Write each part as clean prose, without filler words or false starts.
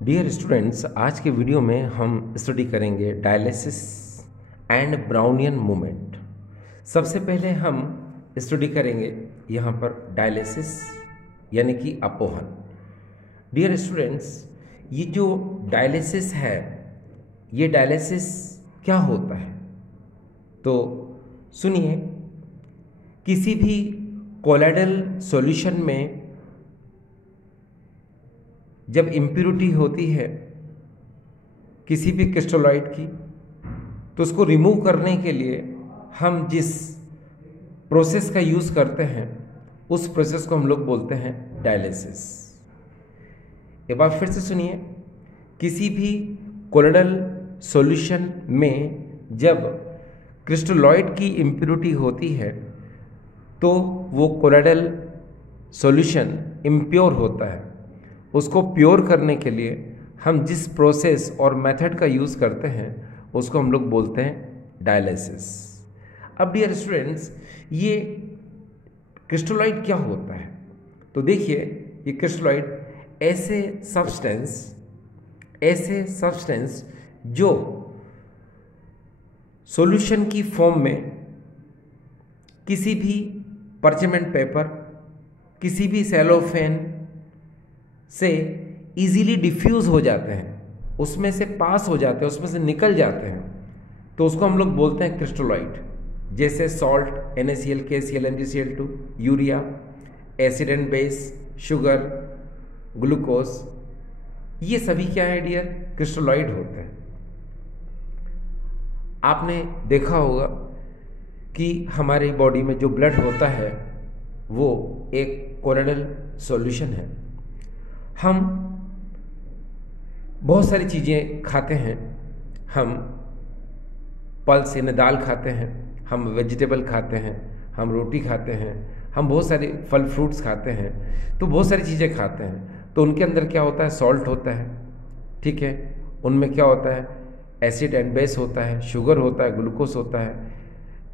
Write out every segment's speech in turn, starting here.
Dear students, आज के video में हम स्टडी करेंगे डायलिसिस एंड ब्राउनियन मूवमेंट। सबसे पहले हम स्टडी करेंगे यहाँ पर डायलिसिस यानी कि अपोहन। डियर स्टूडेंट्स, ये जो डायलिसिस है, ये डायलिसिस क्या होता है? तो सुनिए, किसी भी कोलाइडल सॉल्यूशन में जब इम्प्योरिटी होती है किसी भी क्रिस्टलोइड की, तो उसको रिमूव करने के लिए हम जिस प्रोसेस का यूज़ करते हैं उस प्रोसेस को हम लोग बोलते हैं डायलिसिस। एक बार फिर से सुनिए, किसी भी कोलाइडल सॉल्यूशन में जब क्रिस्टलोइड की इम्प्योरिटी होती है तो वो कोलाइडल सॉल्यूशन इम्प्योर होता है। उसको प्योर करने के लिए हम जिस प्रोसेस और मेथड का यूज़ करते हैं उसको हम लोग बोलते हैं डायलिसिस। अब डियर स्टूडेंट्स, ये क्रिस्टलोइड क्या होता है? तो देखिए, ये क्रिस्टलोइड ऐसे सब्सटेंस जो सॉल्यूशन की फॉर्म में किसी भी परचमेंट पेपर, किसी भी सेलोफेन से इजीली डिफ्यूज हो जाते हैं, उसमें से पास हो जाते हैं, उसमें से निकल जाते हैं, तो उसको हम लोग बोलते हैं क्रिस्टलोइड। जैसे salt NaCl, KCl, MgCl2, urea, acid and base, sugar, glucose, ये सभी क्या है डियर? क्रिस्टलोइड होते हैं। आपने देखा होगा कि हमारी बॉडी में जो ब्लड होता है वो एक कोलाइडल सॉल्यूशन है। हम बहुत सारी चीज़ें खाते हैं। हम पल्स यानी दाल खाते हैं, हम वेजिटेबल खाते हैं, हम रोटी खाते हैं, हम बहुत सारे फल फ्रूट्स खाते हैं, तो बहुत सारी चीज़ें खाते हैं। तो उनके अंदर क्या होता है? सॉल्ट होता है, ठीक है। उनमें क्या होता है? एसिड एंड बेस होता है, शुगर होता है, ग्लूकोज होता है।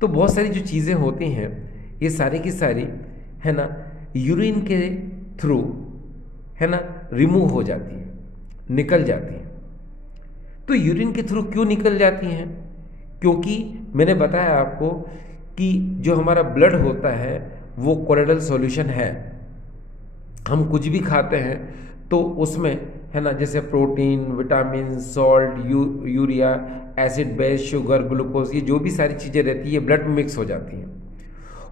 तो बहुत सारी जो चीज़ें होती हैं ये सारी की सारी, है ना, यूरिन के थ्रू, है ना, रिमूव हो जाती है, निकल जाती है। तो यूरिन के थ्रू क्यों निकल जाती हैं? क्योंकि मैंने बताया आपको कि जो हमारा ब्लड होता है वो कोलाइडल सॉल्यूशन है। हम कुछ भी खाते हैं तो उसमें, है ना, जैसे protein, vitamin, salt, urea, acid base, sugar, glucose, ये जो भी सारी चीज़ें रहती है ये ब्लड में मिक्स हो जाती हैं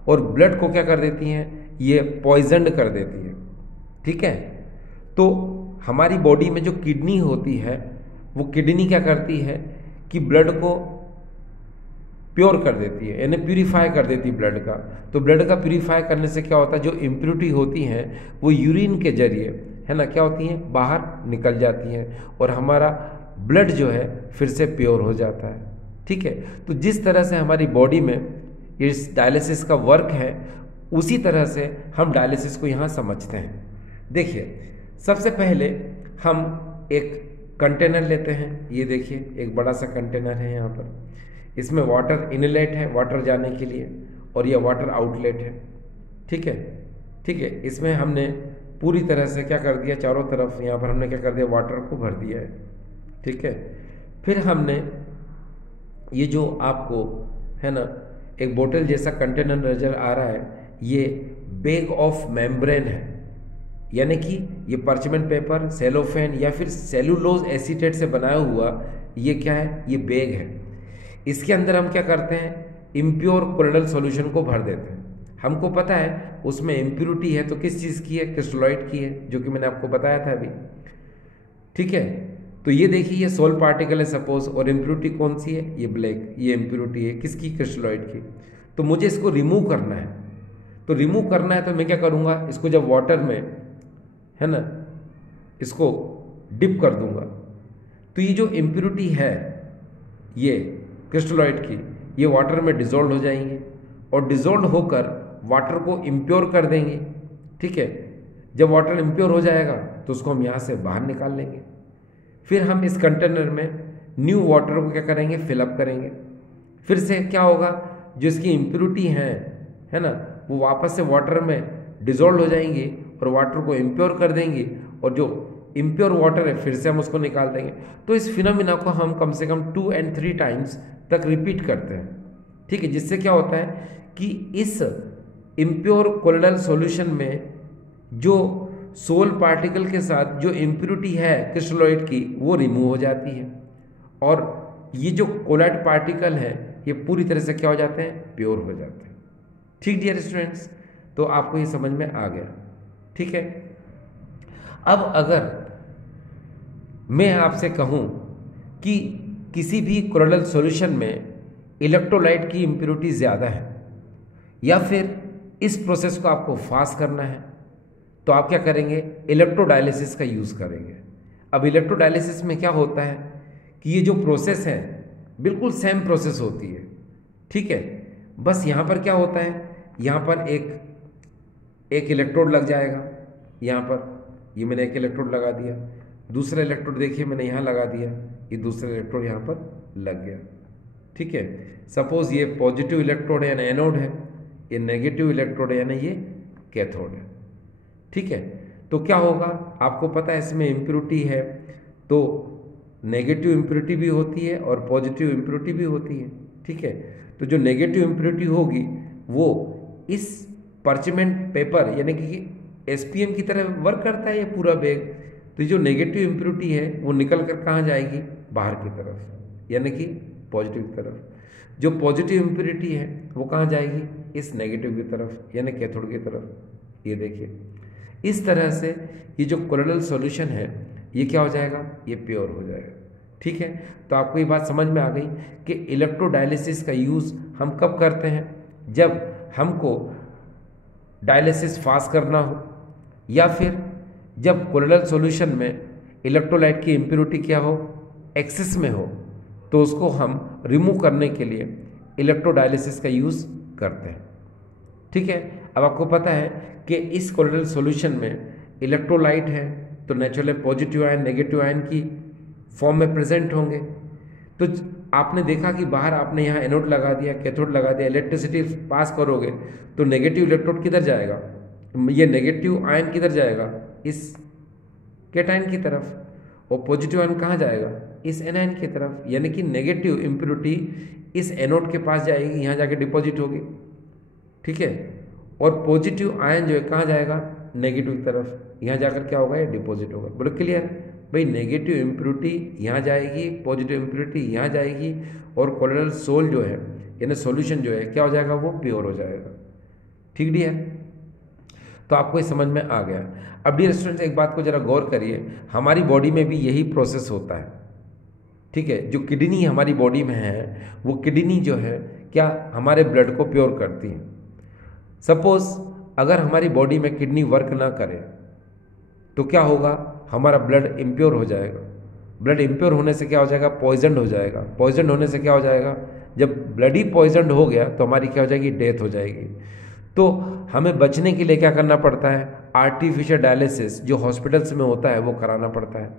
और ब्लड को क्या कर देती हैं? ये पॉइजन्ड कर देती है, ठीक है। तो हमारी बॉडी में जो किडनी होती है वो किडनी क्या करती है कि ब्लड को प्योर कर देती है, यानी प्यूरिफाई कर देती है ब्लड का। तो ब्लड का प्यूरिफाई करने से क्या होता है? जो इम्प्योरिटी होती हैं वो यूरिन के जरिए, है ना, क्या होती हैं? बाहर निकल जाती हैं और हमारा ब्लड जो है फिर से प्योर हो जाता है, ठीक है। तो जिस तरह से हमारी बॉडी में इस डायलिसिस का वर्क है उसी तरह से हम डायलिसिस को यहाँ समझते हैं। देखिए, सबसे पहले हम एक कंटेनर लेते हैं। ये देखिए, एक बड़ा सा कंटेनर है यहाँ पर। इसमें वाटर इनलेट है वाटर जाने के लिए और यह वाटर आउटलेट है, ठीक है, ठीक है। इसमें हमने पूरी तरह से क्या कर दिया? चारों तरफ यहाँ पर हमने क्या कर दिया? वाटर को भर दिया है, ठीक है। फिर हमने ये जो आपको, है ना, एक बोतल जैसा कंटेनर नजर आ रहा है, ये बैग ऑफ मेम्ब्रेन है, यानी कि ये पार्चमेंट पेपर, सेलोफेन या फिर सेलुलोज एसीटेट से बनाया हुआ ये क्या है? ये बैग है। इसके अंदर हम क्या करते हैं? इम्प्योर कोलाइडल सॉल्यूशन को भर देते हैं। हमको पता है उसमें इम्प्योरिटी है, तो किस चीज़ की है? क्रिस्टलोइड की है, जो कि मैंने आपको बताया था अभी, ठीक है। तो ये देखिए, ये सोल पार्टिकल है सपोज, और इम्प्योरिटी कौन सी है? ये ब्लैक, ये इम्प्योरिटी है किसकी? क्रिस्टलोइड की। तो मुझे इसको रिमूव करना है। तो रिमूव करना है तो मैं क्या करूँगा? इसको जब वाटर में, है ना, इसको डिप कर दूंगा तो ये जो इम्प्योरिटी है ये क्रिस्टलोइड की, ये वाटर में डिजोल्व हो जाएंगे और डिजोल्व होकर वाटर को इम्प्योर कर देंगे, ठीक है। जब वाटर इम्प्योर हो जाएगा तो उसको हम यहाँ से बाहर निकाल लेंगे। फिर हम इस कंटेनर में न्यू वाटर को क्या करेंगे? फिलअप करेंगे। फिर से क्या होगा? जो इसकी इम्प्योरिटी है ना, वो वापस से वाटर में डिजोल्व हो जाएंगी और वाटर को इम्प्योर कर देंगी और जो इम्प्योर वाटर है फिर से हम उसको निकाल देंगे। तो इस फिनोमिना को हम कम से कम 2 और 3 टाइम्स तक रिपीट करते हैं, ठीक है। जिससे क्या होता है कि इस इम्प्योर कोलोइडल सॉल्यूशन में जो सोल पार्टिकल के साथ जो इम्प्योरिटी है क्रिस्टलोइड की वो रिमूव हो जाती है, और ये जो कोलाइड पार्टिकल है ये पूरी तरह से क्या हो जाते हैं, प्योर हो जाते हैं। ठीक डियर स्टूडेंट्स, तो आपको ये समझ में आ गया, ठीक है। अब अगर मैं आपसे कहूं कि किसी भी कोलोइडल सॉल्यूशन में इलेक्ट्रोलाइट की इम्प्योरिटी ज़्यादा है, या फिर इस प्रोसेस को आपको फास्ट करना है, तो आप क्या करेंगे, इलेक्ट्रोडायलिसिस का यूज़ करेंगे। अब इलेक्ट्रोडायलिसिस में क्या होता है कि ये जो प्रोसेस है बिल्कुल सेम प्रोसेस होती है, ठीक है। बस यहाँ पर क्या होता है, यहाँ पर एक इलेक्ट्रोड लग जाएगा, यहाँ पर ये मैंने एक इलेक्ट्रोड लगा दिया, दूसरा इलेक्ट्रोड देखिए मैंने यहाँ लगा दिया, ये दूसरा इलेक्ट्रोड यहाँ पर लग गया, ठीक है। सपोज ये पॉजिटिव इलेक्ट्रोड है यानी एनोड है, ये नेगेटिव इलेक्ट्रोड है यानी ये कैथोड है, ठीक है। तो क्या होगा, आपको पता है इसमें इम्प्योरिटी है, तो नेगेटिव इम्प्योरिटी भी होती है और पॉजिटिव इम्प्योरिटी भी होती है, ठीक है। तो जो नेगेटिव इम्प्योरिटी होगी वो इस पर्चमेंट पेपर यानी कि एसपीएम की तरह वर्क करता है ये पूरा बैग। तो जो नेगेटिव इम्प्योरिटी है वो निकल कर कहाँ जाएगी, बाहर की तरफ, यानी कि पॉजिटिव की तरफ। जो पॉजिटिव इम्प्योरिटी है वो कहाँ जाएगी, इस नेगेटिव की तरफ यानी कैथोड की तरफ। ये देखिए इस तरह से ये जो कोलोइडल सॉल्यूशन है ये क्या हो जाएगा, ये प्योर हो जाएगा, ठीक है। तो आपको ये बात समझ में आ गई कि इलेक्ट्रोडायलिसिस का यूज़ हम कब करते हैं, जब हमको डायलिसिस फास्ट करना हो, या फिर जब कोलोइडल सॉल्यूशन में इलेक्ट्रोलाइट की इम्प्योरिटी क्या हो, एक्सेस में हो, तो उसको हम रिमूव करने के लिए इलेक्ट्रोडायलिसिस का यूज़ करते हैं, ठीक है। अब आपको पता है कि इस कोलोइडल सॉल्यूशन में इलेक्ट्रोलाइट है तो naturally positive ion negative ion की फॉर्म में प्रेजेंट होंगे। तो आपने देखा कि बाहर आपने यहाँ एनोड लगा दिया, कैथोड लगा दिया, इलेक्ट्रिसिटी पास करोगे तो नेगेटिव इलेक्ट्रोड किधर जाएगा, ये नेगेटिव आयन किधर जाएगा, इस कैटायन की तरफ, और पॉजिटिव आयन कहाँ जाएगा, इस एनायन की तरफ। यानी कि नेगेटिव इम्प्योरिटी इस एनोड के पास जाएगी, यहाँ जाके डिपॉजिट होगी, ठीक है। और पॉजिटिव आयन जो है कहाँ जाएगा, नेगेटिव की तरफ, यहाँ जाकर क्या होगा, ये डिपॉजिट होगा। बोलो क्लियर भाई, नेगेटिव इम्प्योरिटी यहाँ जाएगी, पॉजिटिव इम्प्योरिटी यहाँ जाएगी, और कोलोइडल सोल जो है यानी सॉल्यूशन जो है क्या हो जाएगा, वो प्योर हो जाएगा, ठीक डियर। तो आपको ये समझ में आ गया। अब डियर स्टूडेंट्स एक बात को जरा गौर करिए, हमारी बॉडी में भी यही प्रोसेस होता है, ठीक है। जो किडनी हमारी बॉडी में है वो किडनी जो है क्या हमारे ब्लड को प्योर करती है। सपोज अगर हमारी बॉडी में किडनी वर्क ना करे तो क्या होगा, हमारा ब्लड इम्प्योर हो जाएगा। ब्लड इम्प्योर होने से क्या हो जाएगा, पॉइजन हो जाएगा। पॉइजन होने से क्या हो जाएगा, जब ब्लड ही पॉइजन हो गया तो हमारी क्या हो जाएगी, डेथ हो जाएगी। तो हमें बचने के लिए क्या करना पड़ता है, आर्टिफिशियल डायलिसिस जो हॉस्पिटल्स में होता है वो कराना पड़ता है,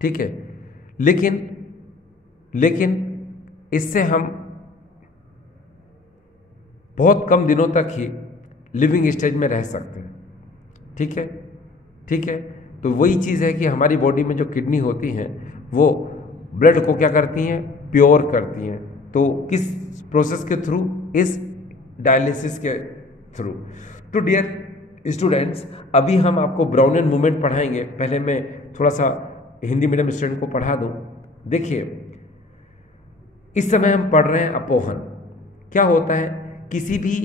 ठीक है। लेकिन इससे हम बहुत कम दिनों तक ही लिविंग स्टेज में रह सकते हैं, ठीक है, ठीक है। तो वही चीज़ है कि हमारी बॉडी में जो किडनी होती हैं वो ब्लड को क्या करती हैं, प्योर करती हैं। तो किस प्रोसेस के थ्रू, इस डायलिसिस के थ्रू। तो डियर स्टूडेंट्स अभी हम आपको ब्राउनियन मूवमेंट पढ़ाएंगे। पहले मैं थोड़ा सा हिंदी मीडियम स्टूडेंट को पढ़ा दूं। देखिए इस समय हम पढ़ रहे हैं अपोहन। क्या होता है, किसी भी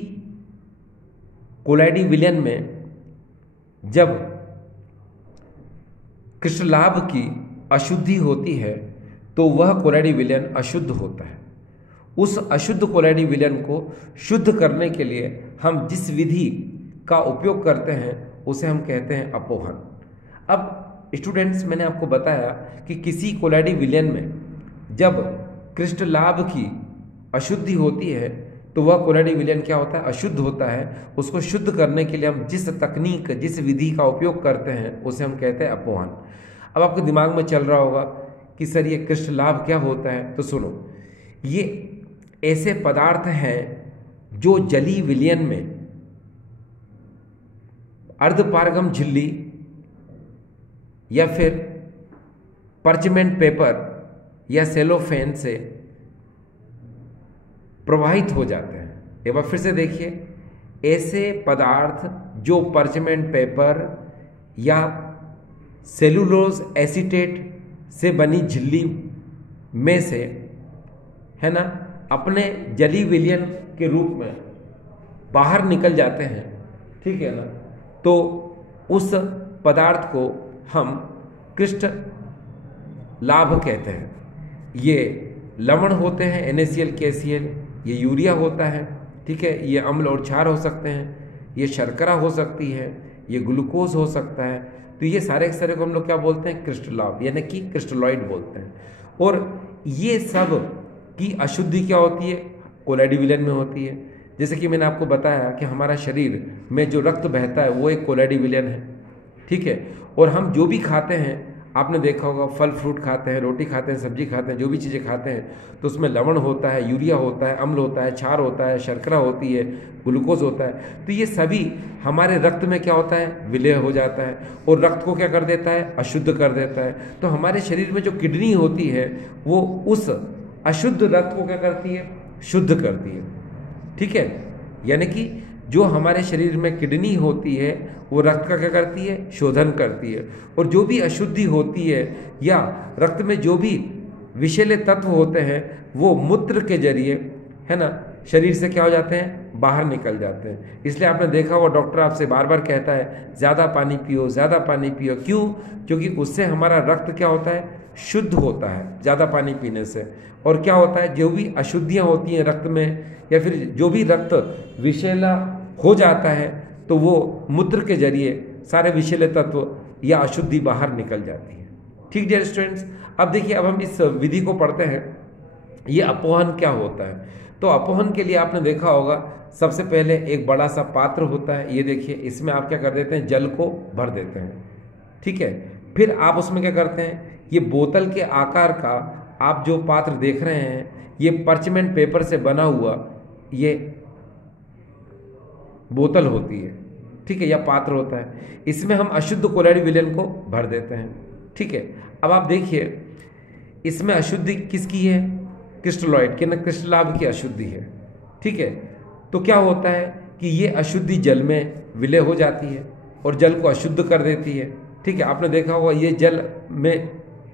कोलाइडी विलयन में जब क्रिस्टलाभ की अशुद्धि होती है तो वह कोलाइडी विलयन अशुद्ध होता है। उस अशुद्ध कोलाइडी विलयन को शुद्ध करने के लिए हम जिस विधि का उपयोग करते हैं उसे हम कहते हैं अपोहन। अब स्टूडेंट्स मैंने आपको बताया कि किसी कोलाइडी विलयन में जब क्रिस्टलाभ की अशुद्धि होती है तो वह कोलाइडी विलयन क्या होता है, अशुद्ध होता है। उसको शुद्ध करने के लिए हम जिस तकनीक, जिस विधि का उपयोग करते हैं उसे हम कहते हैं अपोहन। अब आपके दिमाग में चल रहा होगा कि सर ये क्रिस्टलाभ क्या होता है, तो सुनो, ये ऐसे पदार्थ हैं जो जली विलयन में अर्धपारगम झिल्ली या फिर पर्चमेंट पेपर या सेलोफेन से प्रवाहित हो जाते हैं। एक बार फिर से देखिए, ऐसे पदार्थ जो पर्चमेंट पेपर या सेलुलोज एसीटेट से बनी झिल्ली में से, है ना, अपने जली विलयन के रूप में बाहर निकल जाते हैं, ठीक है ना, तो उस पदार्थ को हम क्रिस्ट लाभ कहते हैं। ये लवण होते हैं NaCl KCl, ये यूरिया होता है, ठीक है, ये अम्ल और क्षार हो सकते हैं, ये शर्करा हो सकती है, ये ग्लूकोज हो सकता है। तो ये सारे के सारे को हम लोग क्या बोलते हैं, क्रिस्टलाभ यानी कि क्रिस्टलॉइड बोलते हैं। और ये सब की अशुद्धि क्या होती है, कोलाइडी विलयन में होती है। जैसे कि मैंने आपको बताया कि हमारा शरीर में जो रक्त बहता है वो एक कोलाइडी विलयन है, ठीक है। और हम जो भी खाते हैं, आपने देखा होगा, फल फ्रूट खाते हैं, रोटी खाते हैं, सब्जी खाते हैं, जो भी चीज़ें खाते हैं, तो उसमें लवण होता है, यूरिया होता है, अम्ल होता है, क्षार होता है, शर्करा होती है, ग्लूकोज होता है। तो ये सभी हमारे रक्त में क्या होता है, विलय हो जाता है और रक्त को क्या कर देता है, अशुद्ध कर देता है। तो हमारे शरीर में जो किडनी होती है वो उस अशुद्ध रक्त को क्या करती है, शुद्ध करती है, ठीक है। यानी कि जो हमारे शरीर में किडनी होती है वो रक्त का क्या करती है, शोधन करती है। और जो भी अशुद्धि होती है या रक्त में जो भी विषैले तत्व होते हैं वो मूत्र के जरिए, है ना, शरीर से क्या हो जाते हैं, बाहर निकल जाते हैं। इसलिए आपने देखा होगा डॉक्टर आपसे बार बार कहता है ज़्यादा पानी पियो, ज़्यादा पानी पियो। क्यों? क्योंकि उससे हमारा रक्त क्या होता है, शुद्ध होता है ज़्यादा पानी पीने से। और क्या होता है, जो भी अशुद्धियाँ होती हैं रक्त में या फिर जो भी रक्त विषैला हो जाता है तो वो मूत्र के जरिए सारे विषैले तत्व या अशुद्धि बाहर निकल जाती है। ठीक डियर स्टूडेंट्स, अब देखिए, अब हम इस विधि को पढ़ते हैं, ये अपोहन क्या होता है। तो अपोहन के लिए आपने देखा होगा, सबसे पहले एक बड़ा सा पात्र होता है, ये देखिए, इसमें आप क्या कर देते हैं, जल को भर देते हैं, ठीक है। फिर आप उसमें क्या करते हैं, ये बोतल के आकार का आप जो पात्र देख रहे हैं, ये पर्चमेंट पेपर से बना हुआ ये बोतल होती है, ठीक है, या पात्र होता है। इसमें हम अशुद्ध कोलाइडी विलयन को भर देते हैं, ठीक है। अब आप देखिए, इसमें अशुद्धि किसकी है, क्रिस्टलॉइड की, ना क्रिस्टलाभ की अशुद्धि है, ठीक है। तो क्या होता है कि ये अशुद्धि जल में विलय हो जाती है और जल को अशुद्ध कर देती है, ठीक है। आपने देखा होगा, ये जल में,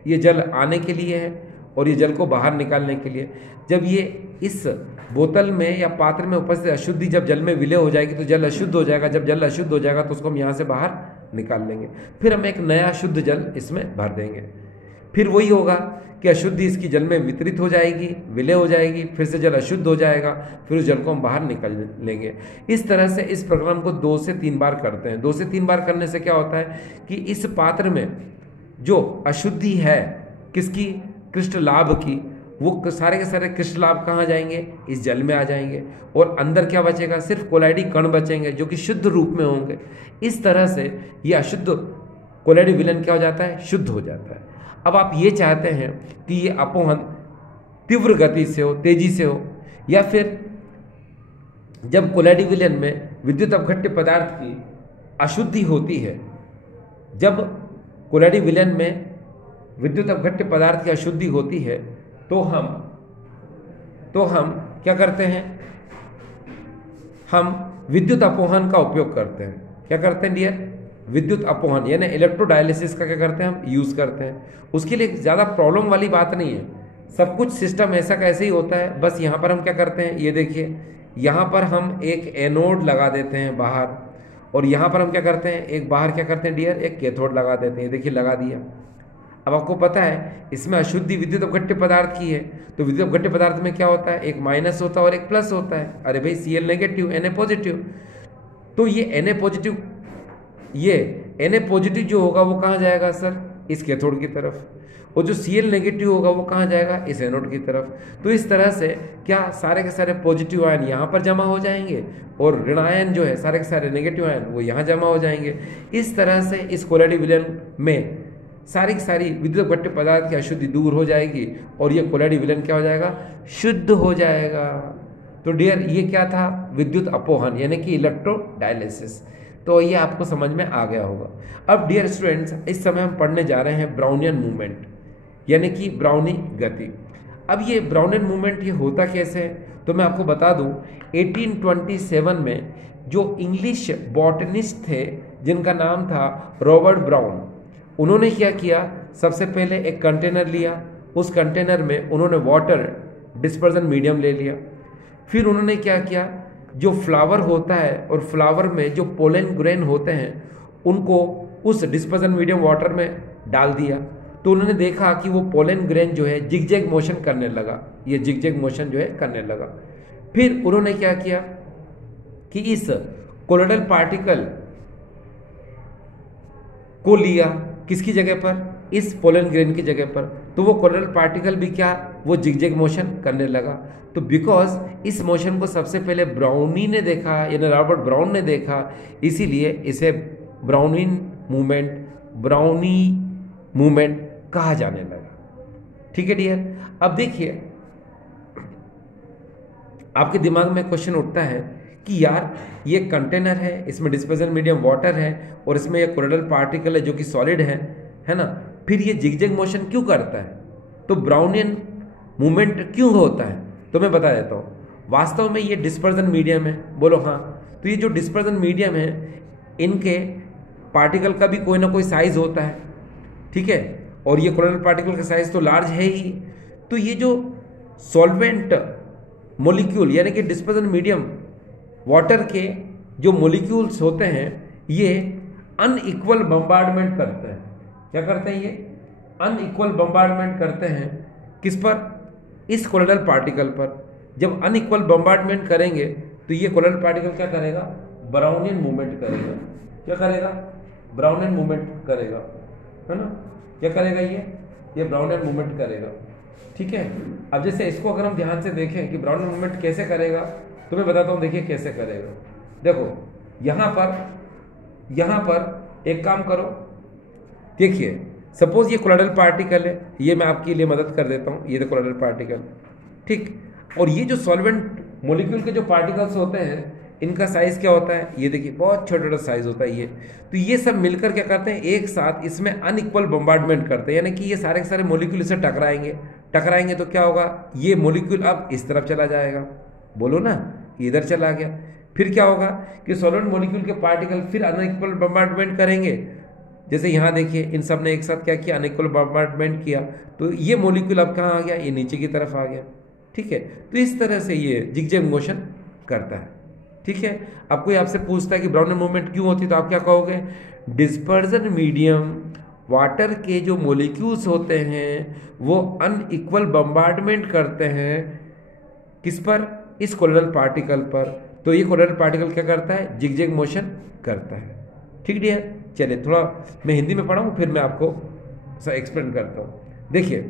ये जल आने के लिए है और ये जल को बाहर निकालने के लिए। जब ये इस बोतल में या पात्र में उपस्थित अशुद्धि जब जल में विलय हो जाएगी तो जल अशुद्ध हो जाएगा। जब जल अशुद्ध हो जाएगा तो उसको हम यहाँ से बाहर निकाल लेंगे, फिर हम एक नया शुद्ध जल इसमें भर देंगे। फिर वही होगा कि अशुद्धि इसकी जल में वितरित हो जाएगी, विलय हो जाएगी, फिर से जल अशुद्ध हो जाएगा, फिर उस जल को हम बाहर निकाल लेंगे। इस तरह से इस प्रक्रम को 2 से 3 बार करते हैं। 2 से 3 बार करने से क्या होता है कि इस पात्र में जो अशुद्धि है किसकी, क्रिस्टलाभ की, वो सारे के सारे क्रिस्टलाभ कहाँ जाएंगे, इस जल में आ जाएंगे और अंदर क्या बचेगा, सिर्फ कोलाइडी कण बचेंगे जो कि शुद्ध रूप में होंगे। इस तरह से ये अशुद्ध कोलाइडी विलयन क्या हो जाता है, शुद्ध हो जाता है। अब आप ये चाहते हैं कि ये अपोहन तीव्र गति से हो, तेजी से हो, या फिर जब कोलाइडी विलयन में विद्युत अपघट्य पदार्थ की अशुद्धि होती है, जब कोलाइडी विलयन में विद्युत अपघट्य पदार्थ की अशुद्धि होती है तो हम क्या करते हैं, हम विद्युत अपोहन का उपयोग करते हैं। क्या करते हैं डियर, विद्युत अपोहन यानी इलेक्ट्रोडायलिसिस का क्या करते हैं, हम यूज़ करते हैं। उसके लिए ज़्यादा प्रॉब्लम वाली बात नहीं है, सब कुछ सिस्टम ऐसा कैसे ही होता है। बस यहाँ पर हम क्या करते हैं, ये देखिए, यहाँ पर हम एक एनोड लगा देते हैं बाहर, और यहाँ पर हम क्या करते हैं, एक बाहर क्या करते हैं डियर, एक कैथोड लगा देते हैं। देखिए लगा दिया। अब आपको पता है इसमें अशुद्धि विद्युत अपघट्य पदार्थ की है, तो विद्युत अपघट्य पदार्थ में क्या होता है, एक माइनस होता है और एक प्लस होता है। अरे भाई Cl नेगेटिव, Na पॉजिटिव, तो ये Na पॉजिटिव, ये Na पॉजिटिव जो होगा वो कहाँ जाएगा सर, इस कैथोड की तरफ, और जो Cl नेगेटिव होगा वो कहाँ जाएगा, इस एनोड की तरफ। तो इस तरह से क्या सारे के सारे पॉजिटिव आयन यहाँ पर जमा हो जाएंगे और ऋण आयन जो है, सारे के सारे नेगेटिव आयन वो यहाँ जमा हो जाएंगे। इस तरह से इस कोलाइडी विलयन में सारी की सारी विद्युत अपघट्य पदार्थ की अशुद्धि दूर हो जाएगी और ये कोलाइडी विलयन क्या हो जाएगा, शुद्ध हो जाएगा। तो डियर, ये क्या था, विद्युत अपोहन यानी कि इलेक्ट्रोडायलिसिस। तो ये आपको समझ में आ गया होगा। अब डियर स्टूडेंट्स, इस समय हम पढ़ने जा रहे हैं ब्राउनियन मूवमेंट, यानी कि ब्राउनी गति। अब ये ब्राउनियन मूवमेंट ये होता कैसे है, तो मैं आपको बता दूं 1827 में जो इंग्लिश बॉटनिस्ट थे जिनका नाम था रॉबर्ट ब्राउन, उन्होंने क्या किया, सबसे पहले एक कंटेनर लिया, उस कंटेनर में उन्होंने वाटर डिस्पर्जन मीडियम ले लिया। फिर उन्होंने क्या किया, जो फ्लावर होता है और फ्लावर में जो पोलन ग्रेन होते हैं उनको उस डिस्पर्जन मीडियम वाटर में डाल दिया। तो उन्होंने देखा कि वो पोलन ग्रेन जो है जिगजैग मोशन करने लगा, ये जिगजैग मोशन जो है करने लगा। फिर उन्होंने क्या किया कि इस कोलोइडल पार्टिकल को लिया, किसकी जगह पर, इस पोलन ग्रेन की जगह पर, तो वो कोलोइडल पार्टिकल भी क्या, वो जिगजैग मोशन करने लगा। तो बिकॉज इस मोशन को सबसे पहले ब्राउनी ने देखा, यानी रॉबर्ट ब्राउन ने देखा, इसीलिए इसे ब्राउनिन मूवमेंट, ब्राउनी मूवमेंट कहा जाने लगा। ठीक है डियर। अब देखिए आपके दिमाग में क्वेश्चन उठता है कि यार ये कंटेनर है, इसमें डिस्पर्जन मीडियम वाटर है और इसमें ये कोलोइडल पार्टिकल है जो कि सॉलिड है ना, फिर ये जिगजैग मोशन क्यों करता है, तो ब्राउनियन मूवमेंट क्यों होता है, तो मैं बता देता हूँ। वास्तव में ये डिस्पर्जन मीडियम है, बोलो हाँ। तो ये जो डिस्पर्जन मीडियम है, इनके पार्टिकल का भी कोई ना कोई साइज होता है, ठीक है, और ये कोलोइडल पार्टिकल का साइज तो लार्ज है ही। तो ये जो सॉल्वेंट मोलिक्यूल यानी कि डिस्पर्जन मीडियम वाटर के जो मोलिक्यूल्स होते हैं, ये अनइक्वल बम्बार्डमेंट करते हैं। क्या करते हैं, ये अनइक्वल बम्बार्डमेंट करते हैं, किस पर, इस कोलोइडल पार्टिकल पर। जब अनइक्वल बम्बार्डमेंट करेंगे तो ये कोलोइडल पार्टिकल क्या करेगा, ब्राउनियन मूवमेंट करेगा। क्या करेगा, ब्राउनियन मूवमेंट करेगा, है ना, क्या करेगा, ये ब्राउनियन मूवमेंट करेगा। ठीक है। अब जैसे इसको अगर हम ध्यान से देखें कि ब्राउनियन मूवमेंट कैसे करेगा, तो मैं बताता हूँ, देखिए कैसे करेगा। देखो यहाँ पर एक काम करो, देखिए सपोज ये कोलोइडल पार्टिकल है, ये मैं आपके लिए मदद कर देता हूँ, ये तो कोलोइडल पार्टिकल, ठीक। और ये जो सॉल्वेंट मॉलिक्यूल के जो पार्टिकल्स होते हैं, इनका साइज क्या होता है, ये देखिए बहुत छोटा छोटा साइज होता है ये। तो ये सब मिलकर क्या करते हैं, एक साथ इसमें अनइक्वल बम्बार्डमेंट करते हैं, यानी कि ये सारे के सारे मॉलिक्यूल इससे टकराएंगे तो क्या होगा, ये मॉलिक्यूल अब इस तरफ चला जाएगा, बोलो ना, इधर चला गया। फिर क्या होगा कि सॉल्वेंट मॉलिक्यूल के पार्टिकल फिर अनइक्वल बम्बार्डमेंट करेंगे। जैसे यहाँ देखिए इन सब ने एक साथ क्या किया, अनइक्वल बम्बार्डमेंट किया, तो ये मॉलिक्यूल अब कहाँ आ गया, ये नीचे की तरफ आ गया। ठीक है। तो इस तरह से ये जिगजैग मोशन करता है। ठीक है। अब कोई आपसे पूछता है कि ब्राउनियन मूवमेंट क्यों होती है, तो आप क्या कहोगे, डिस्पर्जन मीडियम वाटर के जो मॉलिक्यूल्स होते हैं वो अनइक्वल बम्बार्डमेंट करते हैं, किस पर, इस कोलोइडल पार्टिकल पर। तो ये कोलोइडल पार्टिकल क्या करता है, जिगजैग मोशन करता है। ठीक डियर। चलिए थोड़ा मैं हिंदी में पढ़ाऊँ, फिर मैं आपको एक्सप्लेन करता हूँ। देखिए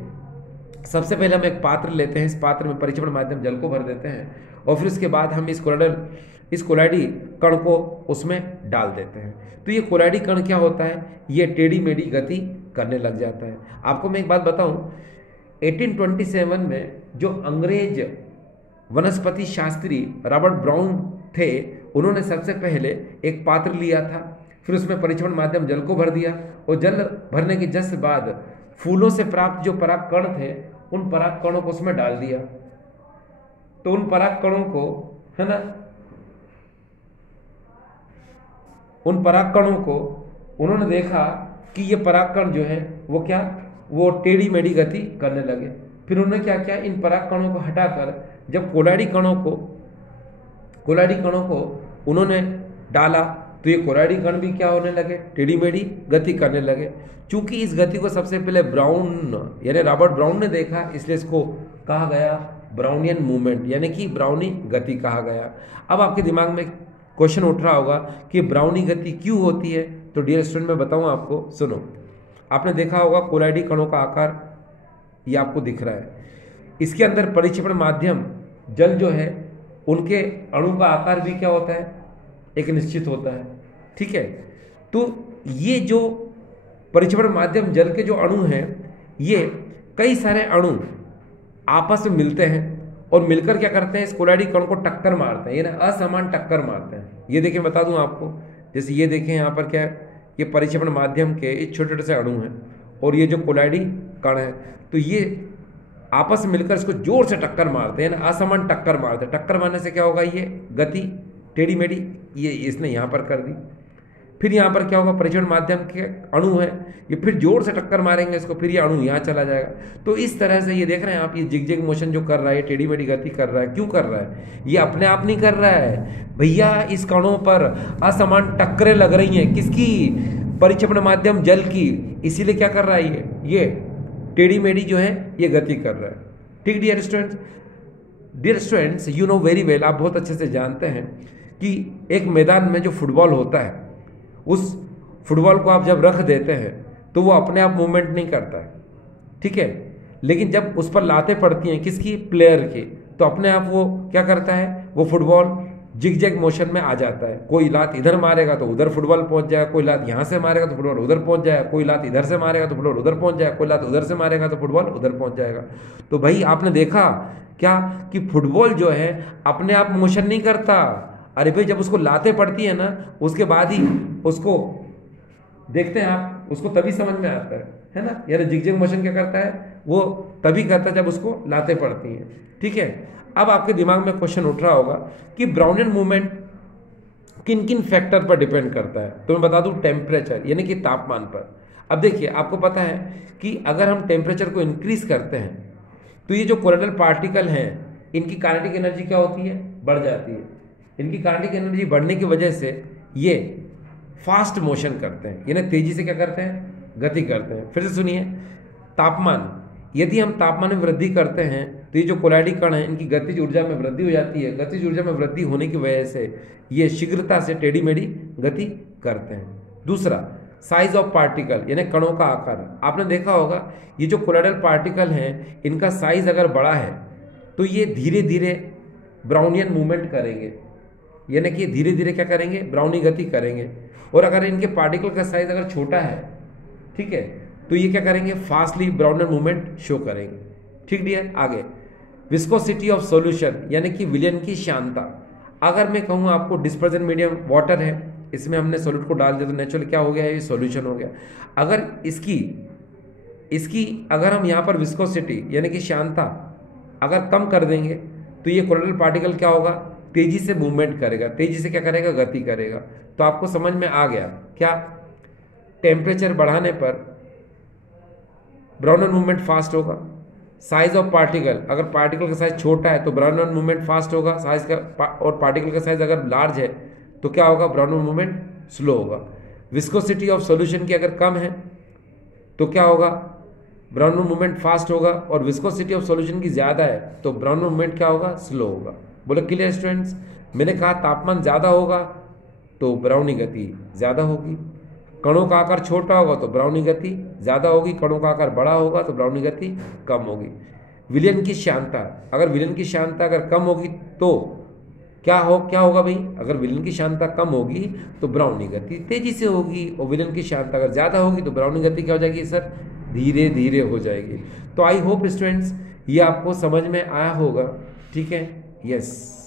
सबसे पहले हम एक पात्र लेते हैं, इस पात्र में परिचमन माध्यम जल को भर देते हैं और फिर उसके बाद हम इस कोलाइडी कण को उसमें डाल देते हैं। तो ये कोलाइडी कण क्या होता है, ये टेढ़ी मेढ़ी गति करने लग जाता है। आपको मैं एक बात बताऊं, 1827 में जो अंग्रेज वनस्पति शास्त्री रॉबर्ट ब्राउन थे, उन्होंने सबसे पहले एक पात्र लिया था, फिर उसमें परिचमन माध्यम जल को भर दिया और जल भरने के जस्ट बाद फूलों से प्राप्त जो पराग कण थे, उन पराग कणों को उसमें डाल दिया। तो उन पराग कणों को, है ना, उन पराग कणों को उन्होंने देखा कि ये पराग कण जो है वो क्या, वो टेढ़ी मेढ़ी गति करने लगे। फिर उन्होंने क्या किया, इन पराग कणों को हटाकर जब कोलाइडी कणों को उन्होंने डाला, तो ये कोलाइडी कण भी क्या होने लगे, टेढ़ी मेढ़ी गति करने लगे। चूंकि इस गति को सबसे पहले ब्राउन यानी रॉबर्ट ब्राउन ने देखा, इसलिए इसको कहा गया ब्राउनियन मूवमेंट, यानी कि ब्राउनी गति कहा गया। अब आपके दिमाग में क्वेश्चन उठ रहा होगा कि ब्राउनी गति क्यों होती है, तो डियर स्टूडेंट मैं बताऊं आपको, सुनो। आपने देखा होगा कोलाइडी कणों का आकार ये आपको दिख रहा है, इसके अंदर परिक्षेपण माध्यम जल जो है उनके अणु का आकार भी क्या होता है, एक निश्चित होता है। ठीक है। तो ये जो परिक्षेपण माध्यम जल के जो अणु हैं, ये कई सारे अणु आपस में मिलते हैं और मिलकर क्या करते हैं, इस कोलाइडी कण को टक्कर मारते हैं, यानी असमान टक्कर मारते हैं। ये देखिए बता दूं आपको, जैसे ये देखें यहाँ पर क्या है, ये परिक्षेपण माध्यम के ये छोटे छोटे से अणु हैं और ये जो कोलाइडी कण है, तो ये आपस में मिलकर इसको जोर से टक्कर मारते हैं ना, असमान टक्कर मारते हैं। टक्कर मारने से क्या होगा, ये गति टेढ़ी मेढ़ी ये इसने यहाँ पर कर दी। फिर यहाँ पर क्या होगा, परिक्षेपण माध्यम के अणु है, ये फिर जोर से टक्कर मारेंगे इसको, फिर ये अणु यहाँ चला जाएगा। तो इस तरह से ये देख रहे हैं आप, ये जिग-जैग मोशन जो कर रहा है, ये टेढ़ी मेढ़ी गति कर रहा है, क्यों कर रहा है? ये अपने आप नहीं कर रहा है भैया, इस कणों पर असमान टक्करें लग रही हैं। किसकी? परिक्षेपण माध्यम जल की। इसीलिए क्या कर रहा है, ये टेढ़ी मेढ़ी जो है ये गति कर रहा है। ठीक dear students, dear students you know very well, आप बहुत अच्छे से जानते हैं कि एक मैदान में जो फुटबॉल होता है, उस फुटबॉल को आप जब रख देते हैं तो वो अपने आप मूवमेंट नहीं करता है, ठीक है। लेकिन जब उस पर लातें पड़ती हैं किसकी? प्लेयर की, तो अपने आप वो क्या करता है, वो फुटबॉल जिग-जैग मोशन में आ जाता है। कोई लात इधर मारेगा तो उधर फुटबॉल पहुंच जाएगा, कोई लात यहाँ से मारेगा तो फुटबॉल उधर पहुंच जाएगा, कोई लात इधर से मारेगा तो फुटबॉल उधर पहुंच जाएगा, कोई लात उधर से मारेगा तो फुटबॉल उधर पहुंच जाएगा। तो भाई आपने देखा क्या कि फुटबॉल जो है अपने आप मोशन नहीं करता। अरे भाई जब उसको लातें पड़ती है ना, उसके बाद ही उसको देखते हैं आप, उसको तभी समझ में आता है ना। यार जिग-जैग मोशन क्या करता है, वो तभी करता है जब उसको लातें पड़ती हैं, ठीक है। अब आपके दिमाग में क्वेश्चन उठ रहा होगा कि ब्राउनियन मूवमेंट किन किन फैक्टर पर डिपेंड करता है। तो मैं बता दूं, टेम्परेचर यानी कि तापमान पर। अब देखिए, आपको पता है कि अगर हम टेम्परेचर को इंक्रीज करते हैं तो ये जो कोलोइडल पार्टिकल हैं, इनकी काइनेटिक एनर्जी क्या होती है, बढ़ जाती है। इनकी काइनेटिक एनर्जी बढ़ने की वजह से ये फास्ट मोशन करते हैं, यानी तेजी से क्या करते हैं, गति करते हैं। फिर से सुनिए, तापमान, यदि हम तापमान में वृद्धि करते हैं तो ये जो कोलाइडी कण है, इनकी गतिज ऊर्जा में वृद्धि हो जाती है। गतिज ऊर्जा में वृद्धि होने की वजह से ये शीघ्रता से टेढ़ी मेढ़ी गति करते हैं। दूसरा, साइज ऑफ पार्टिकल यानी कणों का आकार। आपने देखा होगा ये जो कोलाइडल पार्टिकल हैं, इनका साइज अगर बड़ा है तो ये धीरे धीरे ब्राउनियन मूवमेंट करेंगे, यानी कि धीरे धीरे क्या करेंगे, ब्राउनी गति करेंगे। और अगर इनके पार्टिकल का साइज अगर छोटा है, ठीक है, तो ये क्या करेंगे, फास्टली ब्राउनियन मूवमेंट शो करेंगे। ठीक डियर, आगे विस्कोसिटी ऑफ सॉल्यूशन यानी कि विलयन की श्यानता। अगर मैं कहूँ आपको डिस्पर्जन मीडियम वाटर है, इसमें हमने सॉल्यूट को डाल दिया तो नेचुरली क्या हो गया है, ये सॉल्यूशन हो गया। अगर इसकी अगर हम यहाँ पर विस्कोसिटी यानी कि श्यानता अगर कम कर देंगे तो ये कोलोइडल पार्टिकल क्या होगा, तेजी से मूवमेंट करेगा, तेजी से क्या करेगा, गति करेगा। तो आपको समझ में आ गया क्या, टेम्परेचर बढ़ाने पर ब्राउनियन मूवमेंट फास्ट होगा। साइज ऑफ पार्टिकल, अगर पार्टिकल का साइज छोटा है तो ब्राउनियन मूवमेंट फास्ट होगा, साइज का और पार्टिकल का साइज अगर लार्ज है तो क्या होगा, ब्राउनियन मूवमेंट स्लो होगा। विस्कोसिटी ऑफ सॉल्यूशन की अगर कम है तो क्या होगा, ब्राउनियन मूवमेंट फास्ट होगा, और विस्कोसिटी ऑफ सॉल्यूशन की ज़्यादा है तो ब्राउनियन मूवमेंट क्या होगा, स्लो होगा। बोले क्लियर स्टूडेंट्स? मैंने कहा तापमान ज़्यादा होगा तो ब्राउनी गति ज़्यादा होगी, कणों का आकार छोटा होगा तो ब्राउनी गति ज़्यादा होगी, कणों का आकार बड़ा होगा तो ब्राउनी गति कम होगी। विलयन की श्यानता, अगर विलयन की श्यानता अगर कम होगी तो क्या होगा भाई, अगर विलयन की श्यानता कम होगी तो ब्राउनी गति तेजी से होगी, और विलयन की श्यानता अगर ज़्यादा होगी तो ब्राउनी गति क्या हो जाएगी सर, धीरे धीरे हो जाएगी। तो आई होप स्टूडेंट्स ये आपको समझ में आया होगा, ठीक है। यस।